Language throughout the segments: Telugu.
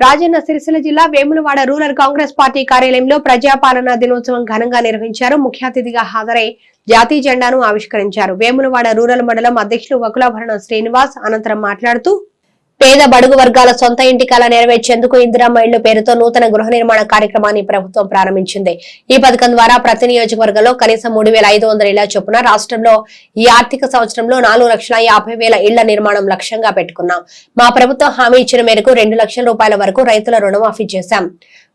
రాజన్న సిరిసిల్ల జిల్లా వేములవాడ రూరల్ కాంగ్రెస్ పార్టీ కార్యాలయంలో ప్రజాపాలనా దినోత్సవం ఘనంగా నిర్వహించారు. ముఖ్య అతిథిగా హాజరై జాతీయ జెండాను ఆవిష్కరించారు. వేములవాడ రూరల్ మండలం అధ్యక్షులు వకులాభరణ శ్రీనివాస్ అనంతరం మాట్లాడుతూ పేద బడుగు వర్గాల సొంత ఇంటి కళ నెరవేర్చేందుకు ఇందిరమ్మ ఇళ్ళు పేరుతో నూతన గృహ నిర్మాణ కార్యక్రమాన్ని ప్రభుత్వం ప్రారంభించింది. ఈ పథకం ద్వారా ప్రతి నియోజకవర్గంలో కనీసం మూడు వేల ఐదు వందల ఇళ్ళ చొప్పున రాష్ట్రంలో ఈ ఆర్థిక సంవత్సరంలో నాలుగు లక్షల యాభై వేల ఇళ్ళ నిర్మాణం లక్ష్యంగా పెట్టుకున్నాం. మా ప్రభుత్వం హామీ ఇచ్చిన మేరకు రెండు లక్షల రూపాయల వరకు రైతుల రుణమాఫీ చేశాం.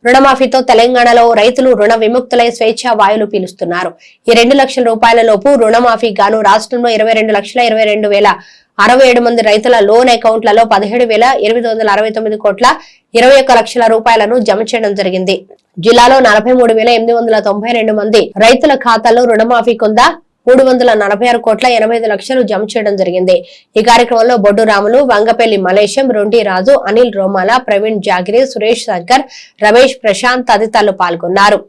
రుణమాఫీతో తెలంగాణలో రైతులు రుణ విముక్తులై స్వేచ్ఛా వాయులు పీలుస్తున్నారు. ఈ రెండు లక్షల రూపాయల లోపు రుణమాఫీ గాను రాష్ట్రంలో ఇరవై రెండు లక్షల ఇరవై రెండు వేల అరవై ఏడు మంది రైతుల లోన్ అకౌంట్లలో పదిహేడు వేల ఎనిమిది వందల అరవై తొమ్మిది కోట్ల ఇరవై ఒక్క లక్షల రూపాయలను జమ చేయడం జరిగింది. జిల్లాలో నలభై మూడు వేల ఎనిమిది వందల తొంభై రెండు మంది రైతుల ఖాతాల్లో రుణమాఫీ కింద మూడు వందల నలభై ఆరు కోట్ల ఎనభై ఐదు లక్షలు జమ చేయడం జరిగింది. ఈ కార్యక్రమంలో బొడ్డు రాములు వంగపల్లి మలేశం రొండి రాజు అనిల్ రోమాల ప్రవీణ్ జాగిరి సురేష్ శంకర్ రమేష్ ప్రశాంత్ తదితరులు పాల్గొన్నారు.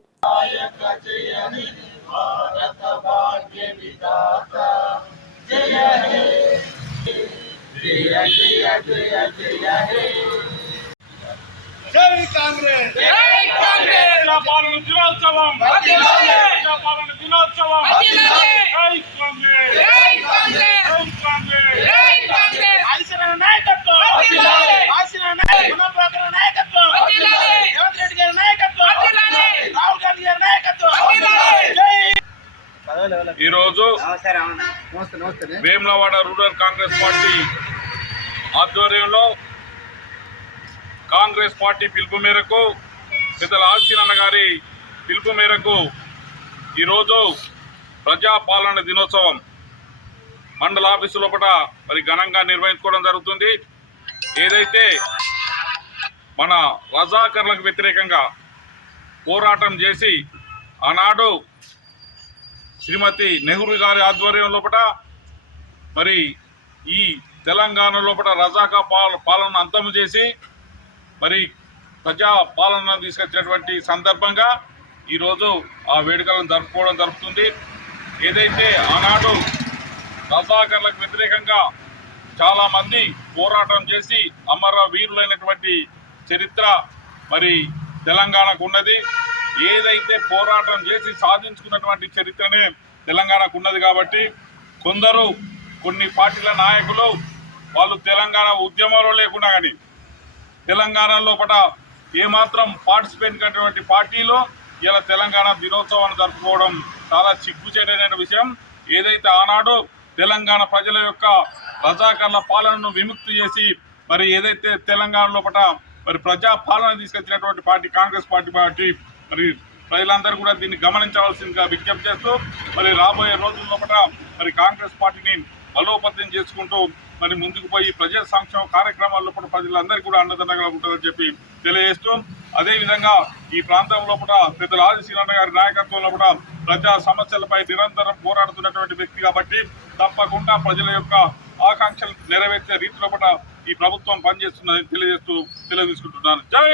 జై కాంగ్రెస్! జై కాంగ్రెస్! ప్రజాపాలన దినోత్సవం. ప్రజాపాలన దినోత్సవం. జై కాంగ్రెస్! జై కాంగ్రెస్! జై కాంగ్రెస్! జై కాంగ్రెస్! ఆశీర్వాద నాయకత్వం. ఆశీర్వాద నాయకత్వం! గుణప్రకార నాయకత్వం. రేవంత్ రెడ్డి గారి నాయకత్వం. రాహుల్ గాంధీ గారి నాయకత్వం! ఈరోజు వేములవాడ రూరల్ కాంగ్రెస్ పార్టీ ఆధ్వర్యంలో కాంగ్రెస్ పార్టీ పిలుపు మేరకు పెద్దల ఆల్సీనన్న గారి పిలుపు మేరకు ఈరోజు ప్రజాపాలన దినోత్సవం మండల ఆఫీసు లోపల మరి ఘనంగా నిర్వహించుకోవడం జరుగుతుంది. ఏదైతే మన రజాకర్లకు వ్యతిరేకంగా పోరాటం చేసి ఆనాడు శ్రీమతి నెహ్రూ గారి ఆధ్వర్యం లోపల మరి ఈ తెలంగాణ లోపల రజాకా పాల పాలన అంతం చేసి మరి ప్రజా పాలన తీసుకొచ్చినటువంటి సందర్భంగా ఈరోజు ఆ వేడుకలను జరుపుకోవడం జరుగుతుంది ఏదైతే ఆనాడు రజాకర్లకు వ్యతిరేకంగా చాలామంది పోరాటం చేసి అమర వీరులైనటువంటి చరిత్ర మరి తెలంగాణకు ఉన్నది. ఏదైతే పోరాటం చేసి సాధించుకున్నటువంటి చరిత్రనే తెలంగాణకు ఉన్నది కాబట్టి కొందరు కొన్ని పార్టీల నాయకులు వాళ్ళు తెలంగాణ ఉద్యమంలో లేకుండా కానీ తెలంగాణ లోపల ఏమాత్రం పార్టిసిపేట్ అయినటువంటి పార్టీలో ఇలా తెలంగాణ దినోత్సవాన్ని జరుపుకోవడం చాలా సిగ్గుచేటైన విషయం. ఏదైతే ఆనాడు తెలంగాణ ప్రజల యొక్క రజాకర్ల పాలనను విముక్తి చేసి మరి ఏదైతే తెలంగాణ లోపల మరి ప్రజా పాలన తీసుకొచ్చినటువంటి పార్టీ కాంగ్రెస్ పార్టీ పార్టీ మరి ప్రజలందరూ కూడా దీన్ని గమనించవలసిందిగా విజ్ఞప్తి చేస్తూ మరి రాబోయే రోజుల లోపల మరి కాంగ్రెస్ పార్టీని బలోపేతం చేసుకుంటూ మరి ముందుకు పోయి ప్రజా సంక్షేమ కార్యక్రమాల లోపల ప్రజలందరికీ కూడా అండదండగా ఉంటుందని చెప్పి తెలియజేస్తూ అదేవిధంగా ఈ ప్రాంతం లోపల పెద్దల ఆదిశీలన్న గారి నాయకత్వంలో కూడా ప్రజా సమస్యలపై నిరంతరం పోరాడుతున్నటువంటి వ్యక్తి కాబట్టి తప్పకుండా ప్రజల యొక్క ఆకాంక్షలు నెరవేర్చే రీతిలో లోపల ఈ ప్రభుత్వం పనిచేస్తుందని తెలియజేస్తూ తెలియజేసుకుంటున్నాను. జై!